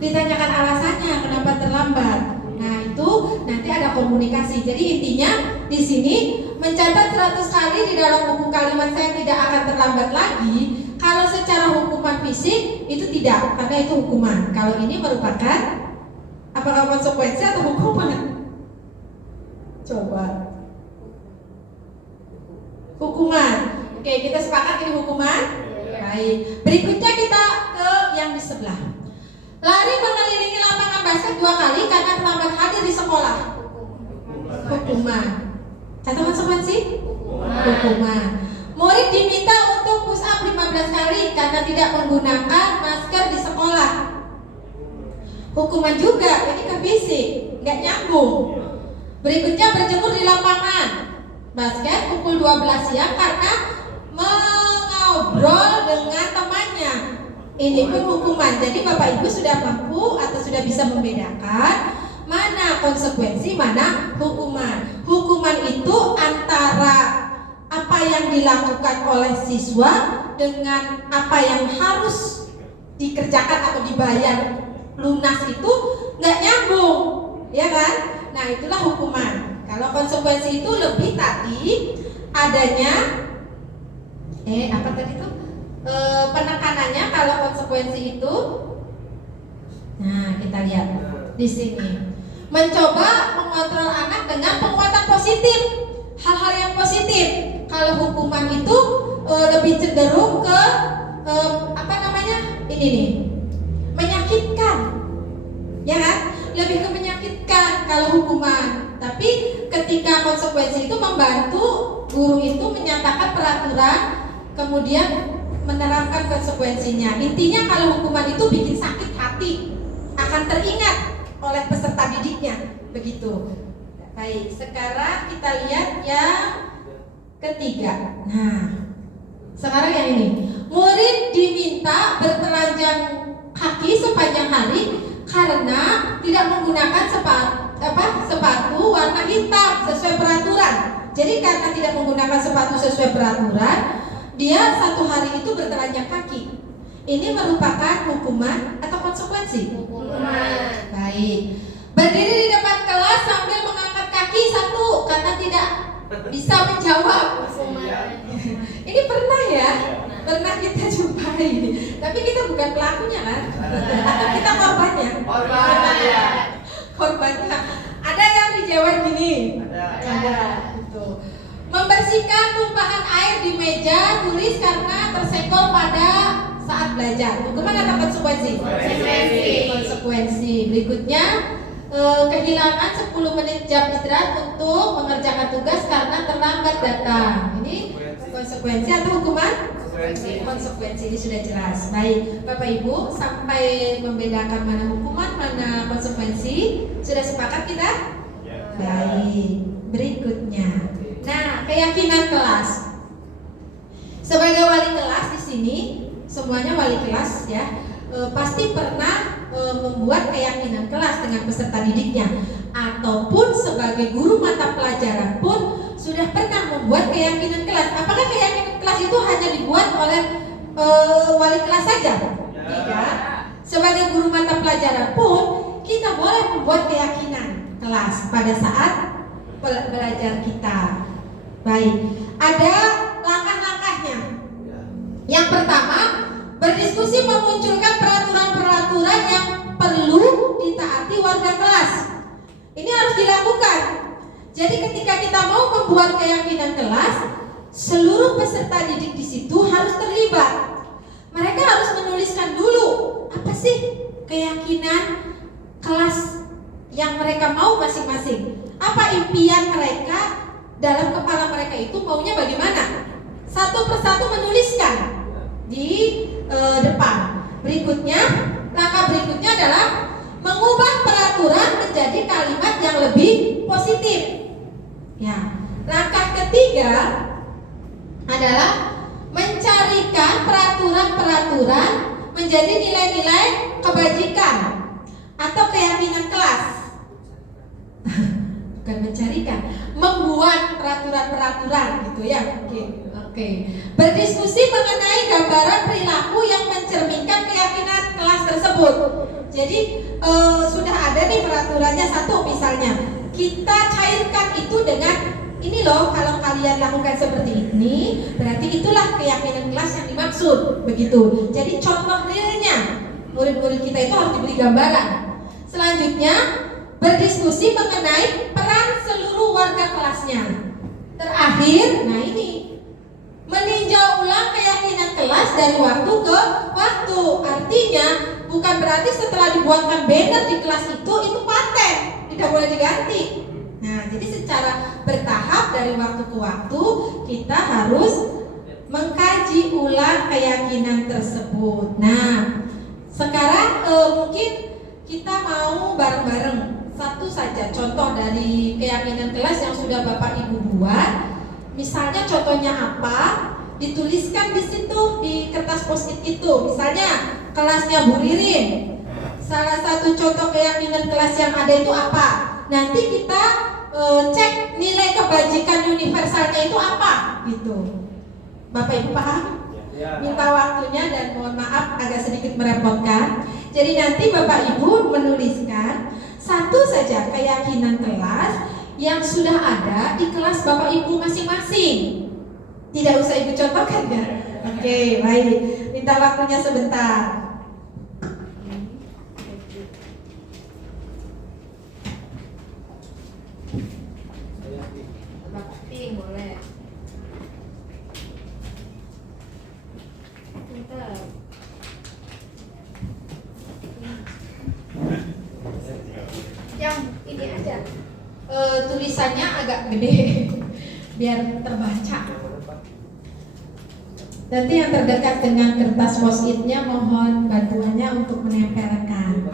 Ditanyakan alasannya kenapa terlambat. Nah itu nanti ada komunikasi. Jadi intinya di sini mencatat 100 kali di dalam buku kalimat saya tidak akan terlambat lagi. Kalau secara hukuman fisik itu tidak, karena itu hukuman. Kalau ini merupakan apakah konsekuensi atau hukuman? Coba. Hukuman. Oke, kita sepakat ini hukuman. Baik. Berikutnya kita ke yang di sebelah. Lari mengelilingi lapangan basket 2 kali karena terlambat hadir di sekolah. Hukuman. Kata konsekuensi? Hukuman. Murid diminta untuk push up 15 kali karena tidak menggunakan masker di sekolah. Hukuman juga, ini ke fisik, nggak nyambung. Berikutnya berjemur di lapangan basket pukul 12 siang karena mengobrol dengan temannya. Ini pun hukuman. Jadi Bapak Ibu sudah mampu atau sudah bisa membedakan mana konsekuensi, mana hukuman. Hukuman itu antara apa yang dilakukan oleh siswa dengan apa yang harus dikerjakan atau dibayar lunas itu nggak nyambung, ya kan? Nah itulah hukuman. Kalau konsekuensi itu lebih tadi adanya apa tadi tuh? Penekanannya. Kalau konsekuensi itu, nah kita lihat di sini, mencoba mengontrol anak dengan penguatan positif, hal-hal yang positif. Kalau hukuman itu lebih cenderung ke apa namanya ini nih, menyakitkan, ya kan? Lebih ke menyakitkan kalau hukuman. Tapi ketika konsekuensi itu membantu guru itu menyatakan peraturan, kemudian menerapkan konsekuensinya. Intinya kalau hukuman itu bikin sakit hati, akan teringat oleh peserta didiknya, begitu. Baik, sekarang kita lihat yang ketiga. Nah, sekarang yang ini, murid diminta bertelanjang kaki sepanjang hari karena tidak menggunakan sepatu warna hitam sesuai peraturan. Jadi karena tidak menggunakan sepatu sesuai peraturan, dia 1 hari itu bertelanjang kaki. Ini merupakan hukuman atau konsekuensi? Hukuman. Baik. Berdiri di depan kelas sambil mengangkat kaki 1 karena tidak bisa menjawab. Ini pernah ya? Pernah kita jumpai. Tapi kita bukan pelakunya kan? Atau kita korbannya? Korbannya. Ada yang dijawab gini? Ada. Gitu. Membersihkan tumpahan air di meja tulis karena tersenggol pada saat belajar. Hukuman atau konsekuensi? Konsekuensi. Berikutnya kehilangan 10 menit jam istirahat untuk mengerjakan tugas karena terlambat datang. Ini konsekuensi atau hukuman? Konsekuensi. Ini sudah jelas. Baik, Bapak Ibu, sampai membedakan mana hukuman, mana konsekuensi, sudah sepakat kita? Baik. Berikutnya. Nah, keyakinan kelas. Sebagai wali kelas di sini, semuanya wali kelas ya, pasti pernah membuat keyakinan kelas dengan peserta didiknya, ataupun sebagai guru mata pelajaran pun sudah pernah membuat keyakinan kelas. Apakah keyakinan kelas itu hanya dibuat oleh wali kelas saja? Tidak. Sebagai guru mata pelajaran pun kita boleh membuat keyakinan kelas pada saat belajar kita. Baik, ada langkah-langkahnya. Yang pertama, berdiskusi memunculkan peraturan-peraturan yang perlu ditaati warga kelas. Ini harus dilakukan. Jadi ketika kita mau membuat keyakinan kelas, seluruh peserta didik di situ harus terlibat. Mereka harus menuliskan dulu apa sih keyakinan kelas yang mereka mau masing-masing. Apa impian mereka dalam kepala mereka itu maunya bagaimana? Satu persatu menuliskan di depan. Berikutnya, langkah berikutnya adalah mengubah peraturan menjadi kalimat yang lebih positif. Ya, langkah ketiga adalah mencarikan peraturan-peraturan menjadi nilai-nilai kebajikan atau keyakinan kelas. Bukan mencarikan, membuat peraturan-peraturan gitu ya. Oke. Berdiskusi mengenai gambaran perilaku yang mencerminkan keyakinan kelas tersebut. Jadi sudah ada nih peraturannya satu misalnya. Kita cairkan itu dengan ini loh, kalau kalian lakukan seperti ini, berarti itulah keyakinan kelas yang dimaksud, begitu. Jadi contoh realnya, murid-murid kita itu harus diberi gambaran. Selanjutnya, berdiskusi mengenai peran seluruh warga kelasnya. Terakhir, nah ini, meninjau ulang keyakinan kelas dari waktu ke waktu. Artinya, bukan berarti setelah dibuatkan banner di kelas itu paten, tidak boleh diganti. Nah, jadi secara bertahap dari waktu ke waktu kita harus mengkaji ulang keyakinan tersebut. Nah, sekarang mungkin kita mau bareng-bareng satu saja contoh dari keyakinan kelas yang sudah Bapak Ibu buat. Misalnya contohnya apa? Dituliskan di situ di kertas post-it itu. Misalnya kelasnya Bu Ririn. Salah satu contoh keyakinan kelas yang ada itu apa? Nanti kita cek nilai kebajikan universalnya itu apa gitu. Bapak Ibu paham? Minta waktunya dan mohon maaf agak sedikit merepotkan. Jadi nanti Bapak Ibu menuliskan satu saja keyakinan kelas yang sudah ada di kelas Bapak Ibu masing-masing. Tidak usah Ibu contohkan ya. Oke, baik. Minta waktunya sebentar. Boleh. Yang ini aja. Tulisannya agak gede biar terbaca. Nanti yang terdekat dengan kertas post-it-nya mohon bantuannya untuk menempelkan.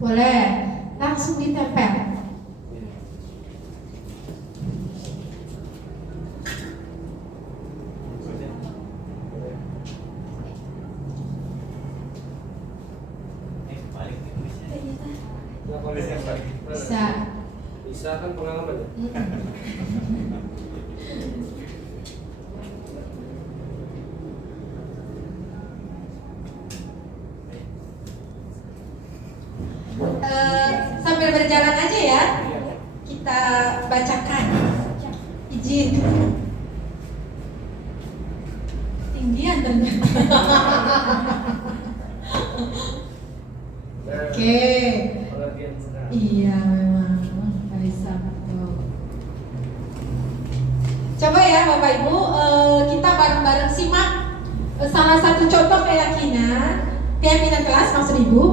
Boleh, langsung ditempel. Bisa. Bisa kan pengalaman ya? Sambil berjalan aja ya, kita bacakan. Izin. Tinggian ternyata. Oke. Iya memang Kalisa betul. Coba ya Bapak Ibu, kita bareng-bareng simak salah satu contoh keyakinan kelas maksud Ibu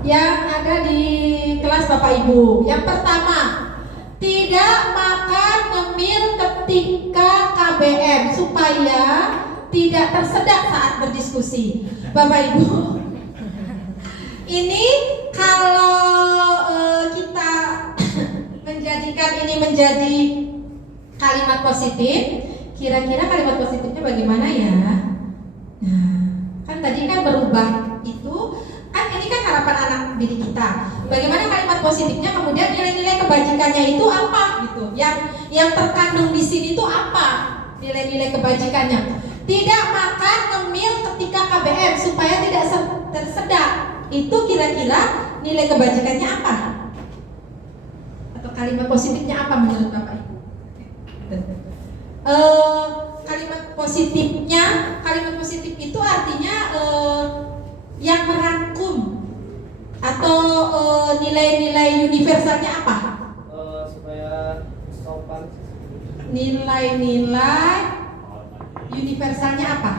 yang ada di kelas Bapak Ibu. Yang pertama, tidak makan ngemil ketika KBM supaya tidak tersedak saat berdiskusi. Bapak Ibu, ini kalau kita menjadikan ini menjadi kalimat positif, kira-kira kalimat positifnya bagaimana ya? Nah, kan tadi kan berubah itu, kan ini kan harapan anak didik kita. Bagaimana kalimat positifnya, kemudian nilai-nilai kebajikannya itu apa gitu? Yang terkandung di sini itu apa? Nilai-nilai kebajikannya. Tidak makan ngemil ketika KBM supaya tidak tersedak. Itu kira-kira nilai kebajikannya apa? Atau kalimat positifnya apa menurut Bapak Ibu? Kalimat positif itu artinya yang merangkum atau nilai-nilai universalnya apa? Supaya sopan. Nilai-nilai universalnya apa?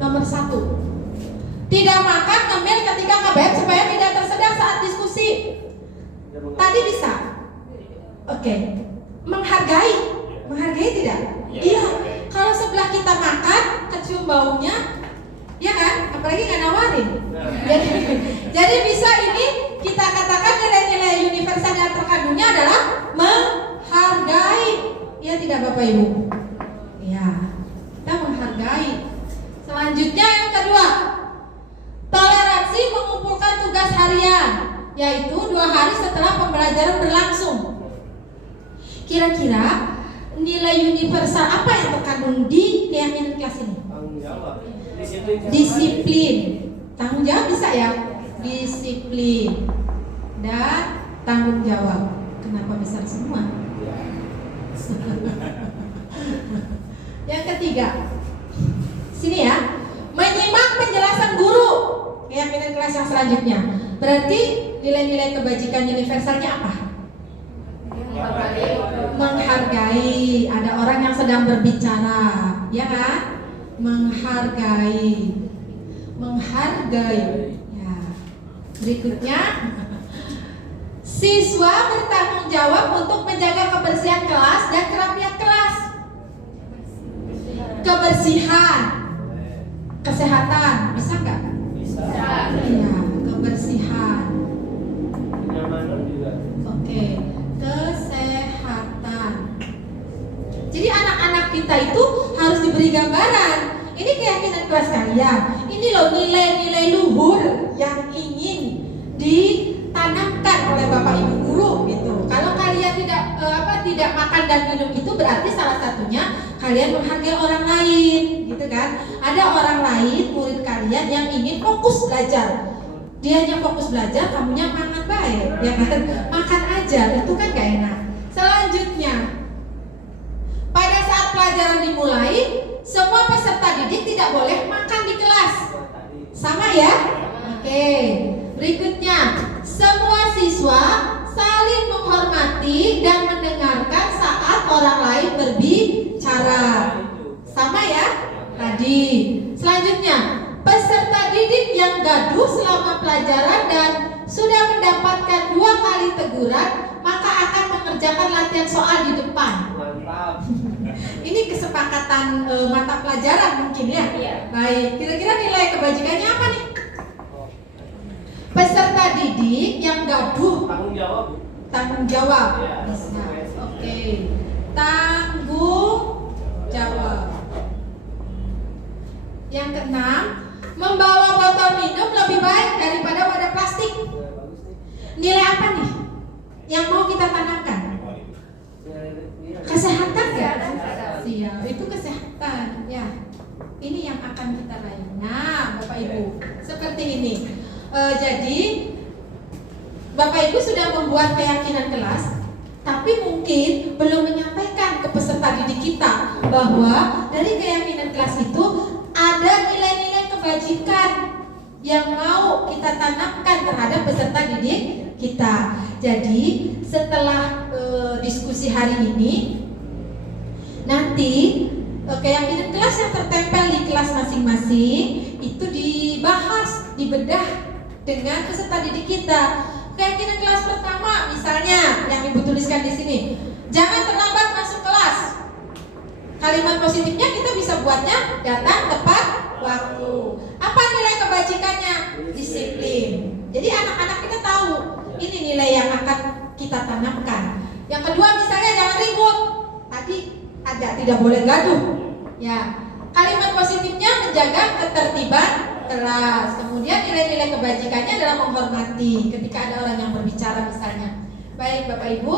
Nomor 1, tidak makan ngemil ketika KBM supaya tidak tersedak saat diskusi. Tadi bisa. Oke. Menghargai tidak? Iya. Kalau sebelah kita makan, kecium baunya, ya kan? Apalagi nggak nawarin. Jadi bisa ini kita katakan nilai-nilai universal yang terkandungnya adalah menghargai. Ya tidak Bapak Ibu? Ya, kita menghargai. Selanjutnya yang kedua, toleransi mengumpulkan tugas harian, yaitu 2 hari setelah pembelajaran berlangsung. Kira-kira nilai universal apa yang terkandung di keyakinan kelas ini? Tanggung jawab. Disiplin. Tanggung jawab bisa ya? Disiplin dan tanggung jawab. Kenapa besar semua? Yang ketiga, sini ya, menyimak penjelasan guru. Keyakinan kelas yang selanjutnya. Berarti nilai-nilai kebajikan universalnya apa? Menghargai. Ada orang yang sedang berbicara, ya kan? Menghargai. Ya. Berikutnya, siswa bertanggung jawab untuk menjaga kebersihan kelas dan kerapian kelas. Kebersihan, kesehatan, bisa nggak? Bisa. Iya, kebersihan. Kenyamanan juga. Oke, kesehatan. Jadi anak-anak kita itu harus diberi gambaran. Ini keyakinan kelas kalian. Ini loh nilai-nilai luhur yang ingin ditanamkan oleh Bapak Ibu guru gitu. Kalau kalian tidak makan dan minum itu berarti salah satunya kalian menghargai orang lain, gitu kan? Ada orang lain murid kalian yang ingin fokus belajar. Dianya fokus belajar, kamunya makan baik, ya kan? Makan aja, itu kan gak enak. Selanjutnya, pada saat pelajaran dimulai, semua peserta didik tidak boleh makan di kelas. Sama ya? Oke. Berikutnya, semua siswa saling menghormati dan mendengarkan saat orang lain berbicara. Sama ya? Tadi. Selanjutnya, peserta didik yang gaduh selama pelajaran dan sudah mendapatkan 2 kali teguran, maka akan mengerjakan latihan soal di depan. Mantap. Ini kesepakatan mata pelajaran mungkin ya? Iya. Baik, kira-kira nilai kebajikannya apa nih? Peserta didik yang gaduh Tanggung jawab. tanggung jawab. Iya. Bisa. Oke. Tanggung jawab. Yang keenam, membawa botol minum lebih baik daripada wadah plastik. Nilai apa nih yang mau kita tanamkan? Kesehatan ya? Siap, itu kesehatan ya. Ini yang akan kita raih. Nah, Bapak Ibu, seperti ini. Jadi Bapak Ibu sudah membuat keyakinan kelas, tapi mungkin belum menyampaikan ke peserta didik kita bahwa dari keyakinan kelas itu ada nilai-nilai kebajikan yang mau kita tanamkan terhadap peserta didik kita. Jadi setelah diskusi hari ini, nanti keyakinan kelas yang tertempel di kelas masing-masing itu dibahas, dibedah dengan peserta didik kita. Keyakinan kelas pertama misalnya yang Ibu tuliskan di sini, jangan terlambat masuk kelas. Kalimat positifnya kita bisa buatnya datang tepat waktu. Apa nilai kebajikannya? Disiplin. Jadi anak-anak kita tahu ini nilai yang akan kita tanamkan. Yang kedua misalnya jangan ribut. Tadi ada tidak boleh gaduh. Ya. Kalimat positifnya menjaga ketertiban kelas. Kemudian nilai-nilai kebajikannya adalah menghormati ketika ada orang yang berbicara misalnya. Baik Bapak Ibu,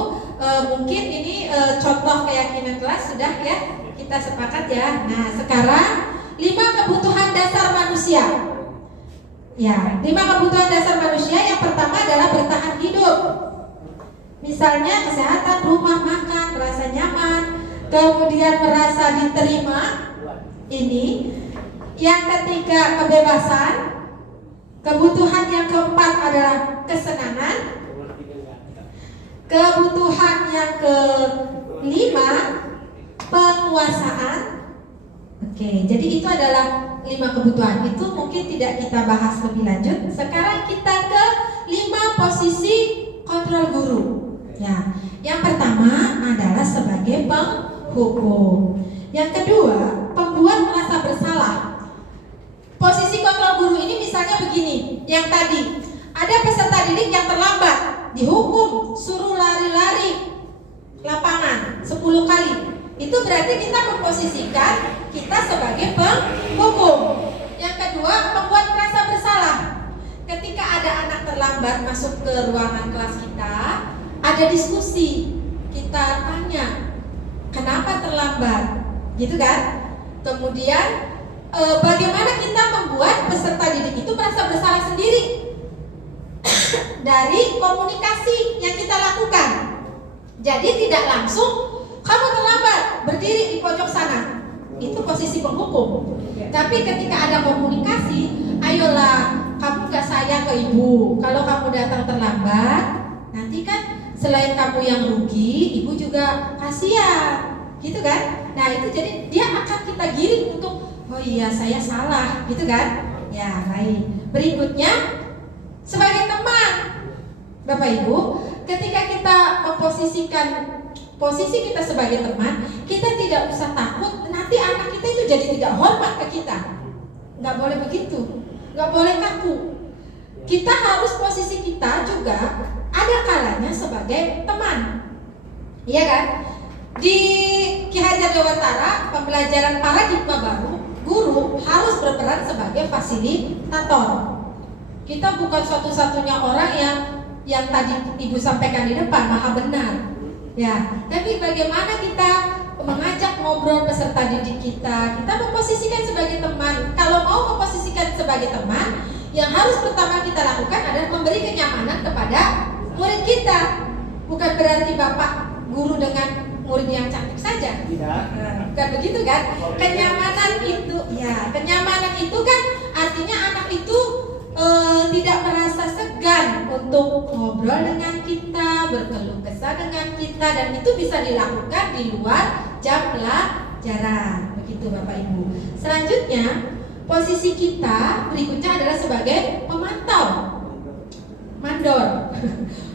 mungkin ini contoh keyakinan kelas sudah ya kita sepakat ya. Nah sekarang 5 kebutuhan dasar manusia. Ya, 5 kebutuhan dasar manusia. Yang pertama adalah bertahan hidup. Misalnya kesehatan, rumah, makan, merasa nyaman, kemudian merasa diterima. Ini. Yang ketiga kebebasan. Kebutuhan yang keempat adalah kesenangan. Kebutuhan yang kelima penguasaan. Oke, jadi itu adalah 5 kebutuhan. Itu mungkin tidak kita bahas lebih lanjut. Sekarang kita ke 5 posisi kontrol guru. Ya, yang pertama adalah sebagai penghukum. Yang kedua, pembuat merasa bersalah. Posisi kontrol guru ini misalnya begini, yang tadi ada peserta didik yang terlambat, dihukum, suruh lari-lari lapangan 10 kali. Itu berarti kita memposisikan kita sebagai penghukum. Yang kedua, pembuat merasa bersalah. Ketika ada anak terlambat masuk ke ruangan kelas kita, ada diskusi, kita tanya kenapa terlambat, gitu kan? Kemudian bagaimana kita membuat peserta didik itu merasa bersalah sendiri dari komunikasi yang kita lakukan. Jadi tidak langsung kamu terlambat, berdiri di pojok sana. Itu posisi penghukum. Tapi ketika ada komunikasi, ayolah kamu gak sayang ke ibu. Kalau kamu datang terlambat, nanti kan selain kamu yang rugi, ibu juga kasihan, gitu kan? Nah itu jadi dia akan kita giring untuk oh iya saya salah, gitu kan? Ya baik. Berikutnya sebagai teman, Bapak Ibu, ketika kita memposisikan posisi kita sebagai teman, kita tidak usah takut nanti anak kita itu jadi tidak hormat ke kita. Nggak boleh begitu, nggak boleh kaku. Kita harus posisi kita juga ada kalanya sebagai teman, iya kan? Di Ki Hajar Dewantara pembelajaran paradigma baru, guru harus berperan sebagai fasilitator. Kita bukan satu-satunya orang yang tadi Ibu sampaikan di depan maha benar. Ya, tapi bagaimana kita mengajak ngobrol peserta didik kita memposisikan sebagai teman. Kalau mau memposisikan sebagai teman, yang harus pertama kita lakukan adalah memberi kenyamanan kepada murid kita. Bukan berarti Bapak guru dengan murid yang cantik saja. Bukan begitu kan? Kenyamanan itu kan artinya anak itu tidak merasa segan untuk ngobrol dengan kita, berkeluh kesah dengan kita, dan itu bisa dilakukan di luar jam pelajaran. Begitu Bapak Ibu. Selanjutnya, posisi kita berikutnya adalah sebagai pemantau, mandor.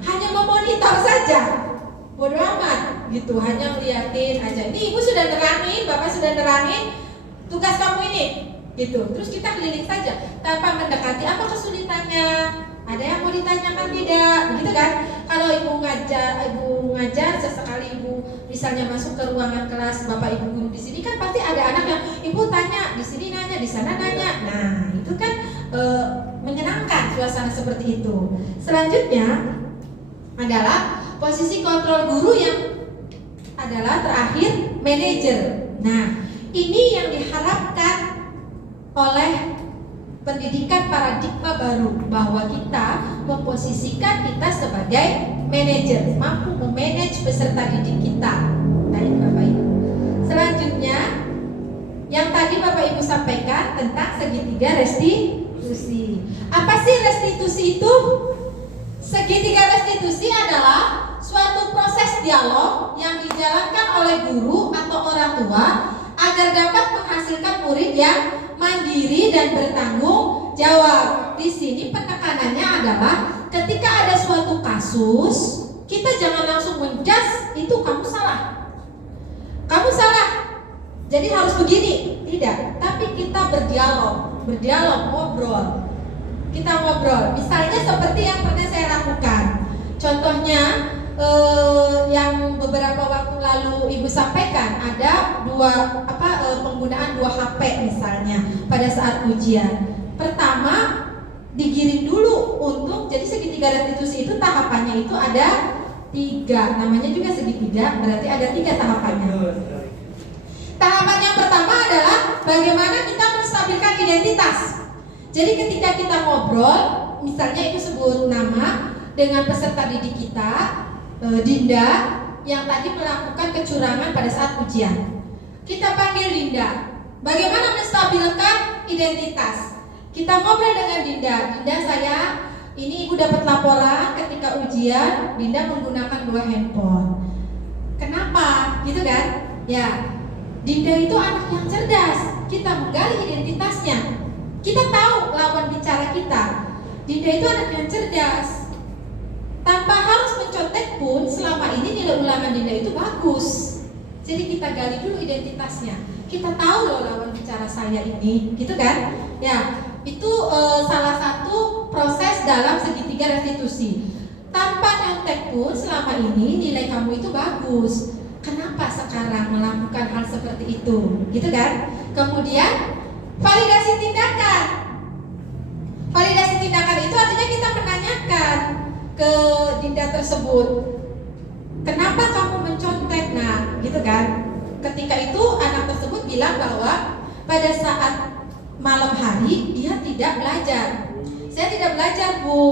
Hanya memonitor saja, bodo amat gitu, hanya ngeliatin aja. Ini ibu sudah nerangin, bapak sudah nerangin tugas kamu ini, gitu. Terus kita keliling saja tanpa mendekati apa kesulitannya. Ada yang mau ditanyakan tidak, begitu kan? Kalau ibu ngajar sesekali ibu misalnya masuk ke ruangan kelas bapak ibu guru di sini kan pasti ada anak yang ibu tanya di sini nanya di sana nanya. Nah itu kan menyenangkan suasana seperti itu. Selanjutnya adalah posisi kontrol guru yang adalah terakhir manajer. Nah ini yang diharapkan oleh pendidikan paradigma baru, bahwa kita memposisikan kita sebagai manajer, mampu memanage peserta didik kita. Baik Bapak Ibu. Selanjutnya yang tadi Bapak Ibu sampaikan tentang segitiga restitusi. Apa sih restitusi itu? Segitiga restitusi adalah suatu proses dialog yang dijalankan oleh guru atau orang tua agar dapat menghasilkan murid yang mandiri dan bertanggung jawab. Di sini penekanannya adalah ketika ada suatu kasus, kita jangan langsung menjudge itu kamu salah. Kamu salah. Jadi harus begini, tidak. Tapi kita berdialog, ngobrol. Kita ngobrol. Misalnya seperti yang pernah saya lakukan. Contohnya yang beberapa waktu lalu Ibu sampaikan ada penggunaan 2 HP misalnya pada saat ujian. Pertama digiring dulu untuk jadi segitiga restitusi itu tahapannya itu ada 3, namanya juga segitiga, berarti ada 3 tahapannya. Tahapan yang pertama adalah bagaimana kita menstabilkan identitas. Jadi ketika kita ngobrol, misalnya itu sebut nama dengan peserta didik kita, Dinda, yang tadi melakukan kecurangan pada saat ujian. Kita panggil Dinda. Bagaimana menstabilkan identitas? Kita ngobrol dengan Dinda. Dinda, saya ini ibu dapat laporan ketika ujian Dinda menggunakan 2 handphone. Kenapa? Gitu kan? Ya, Dinda itu anak yang cerdas. Kita menggali identitasnya. Kita tahu lawan bicara kita. Dinda itu anak yang cerdas. Tanpa harus mencontek pun, selama ini nilai ulangan Dinda itu bagus. Jadi kita gali dulu identitasnya. Kita tahu loh lawan bicara saya ini, gitu kan? Ya, itu salah satu proses dalam segitiga restitusi. Tanpa nyontek pun, selama ini nilai kamu itu bagus. Kenapa sekarang melakukan hal seperti itu, gitu kan? Kemudian validasi tindakan. Validasi tindakan itu artinya kita menanyakan ke Dinda tersebut, kenapa kamu mencontek? Nah, gitu kan? Ketika itu anak tersebut bilang bahwa pada saat malam hari dia tidak belajar. Saya tidak belajar, Bu,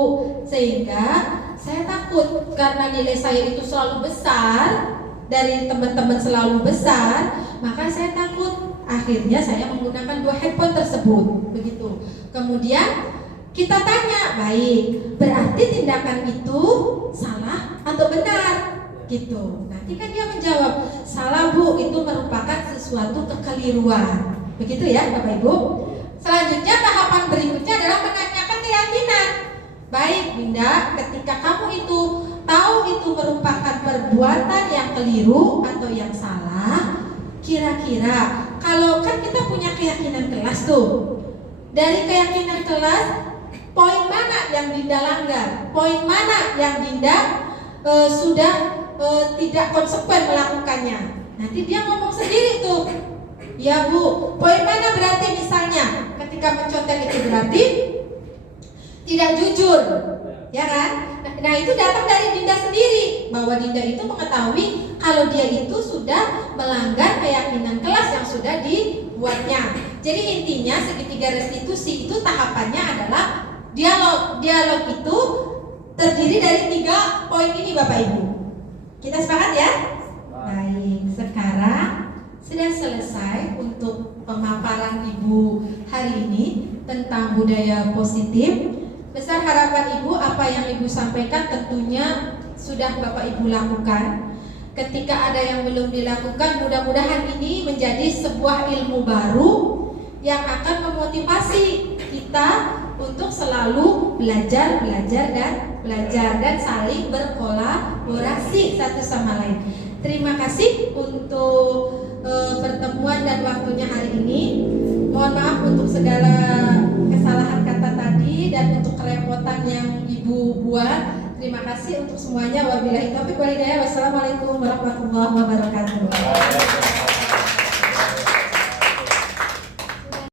sehingga saya takut karena nilai saya itu selalu besar, dari teman-teman selalu besar, maka saya takut. Akhirnya saya menggunakan 2 handphone tersebut. Begitu. Kemudian kita tanya, baik, berarti tindakan itu salah atau benar? Gitu. Nanti kan dia menjawab, salah, Bu, itu merupakan sesuatu kekeliruan. Begitu ya, Bapak Ibu. Selanjutnya tahapan berikutnya adalah menanyakan keyakinan. Baik, Dinda, ketika kamu itu tahu itu merupakan perbuatan yang keliru atau yang salah, kira-kira kalau kan kita punya keyakinan kelas tuh, dari keyakinan kelas, poin mana yang Dinda langgar, poin mana yang Dinda sudah tidak konsekuen melakukannya. Nanti dia ngomong sendiri tuh, ya Bu, poin mana berarti misalnya ketika mencontek itu berarti tidak jujur, ya kan? Nah itu datang dari Dinda sendiri, bahwa Dinda itu mengetahui kalau dia itu sudah melanggar keyakinan kelas yang sudah dibuatnya. Jadi intinya segitiga restitusi itu tahapannya adalah dialog. Dialog itu terdiri dari 3 poin ini, Bapak Ibu. Kita sepakat ya? Baik, sekarang sudah selesai untuk pemaparan Ibu hari ini tentang budaya positif. Besar harapan Ibu, apa yang Ibu sampaikan tentunya sudah Bapak Ibu lakukan. Ketika ada yang belum dilakukan, mudah-mudahan ini menjadi sebuah ilmu baru yang akan memotivasi kita untuk selalu belajar dan saling berkolaborasi satu sama lain. Terima kasih untuk pertemuan dan waktunya hari ini. Mohon maaf untuk segala kesalahan kata tadi dan untuk kerepotan yang Ibu buat. Terima kasih untuk semuanya. Wabillahi taufiq wal hidayah. Wassalamualaikum warahmatullahi wabarakatuh.